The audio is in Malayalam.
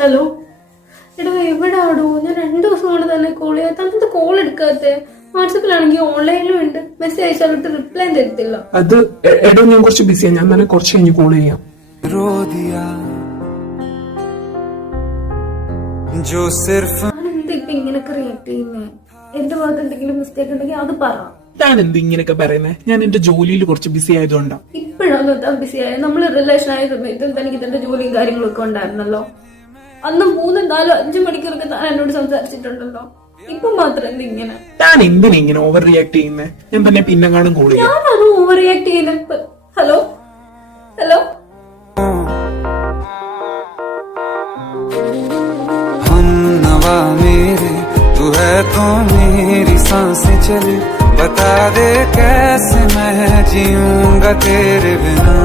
ഹലോ എടാ എവിടാടോ? ഞാൻ 2 ദിവസം കൊണ്ട് തന്നെ കോൾ ചെയ്യാം. തന്നത് കോൾ എടുക്കാത്തെ. വാട്സാപ്പിലാണെങ്കിൽ ഓൺലൈനിലും ഉണ്ട്. മെസ്സേജ് അയച്ചാലോട്ട് റിപ്ലൈ തരത്തില്ല. അത് എടോ ഞാൻ കുറച്ച് ബിസിയാണ്. ഞാൻ തന്നെ കുറച്ച് കഴിഞ്ഞ് കോൾ ചെയ്യാം. ഞാനെന്താ ഇപ്പൊ ഇങ്ങനൊക്കെ റിയാക്ട് ചെയ്യുന്നേ? എന്റെ ഭാഗത്ത് എന്തെങ്കിലും മിസ്റ്റേക്ക് ഉണ്ടെങ്കിൽ അത് പറ. ഞാൻ എന്ത് ഇങ്ങനെയൊക്കെ പറയുന്നേ? ഞാൻ എന്റെ ജോലിയിൽ കുറച്ച് ബിസി ആയതുകൊണ്ടാ. ഇപ്പോഴാണ് താൻ ബിസി ആയത്. നമ്മള് റിലേഷൻ ആയ സമയത്തും തനിക്ക് തന്റെ ജോലിയും കാര്യങ്ങളും ഒക്കെ ഉണ്ടായിരുന്നല്ലോ. അന്ന് 3, 4, 5 മണിക്കൂറൊക്കെ താൻ എന്നോട് സംസാരിച്ചിട്ടുണ്ടല്ലോ. ഇപ്പൊ മാത്രം എന്ത് ഇങ്ങനെ? ഞാൻ എന്തിനാ ഇങ്ങനെ ഓവർ റിയാക്ട് ചെയ്യുന്നേ? ഞാൻ തന്നെ പിന്നെ കാണും കോൾ ചെയ്യാം. ഞാനത് ഓവർ റിയാക്ട് ചെയ്യുന്നത്. ഹലോ ഹലോ मेरे तू है तो मेरी सांसें चले, बता दे कैसे मैं जीऊंगा तेरे बिना।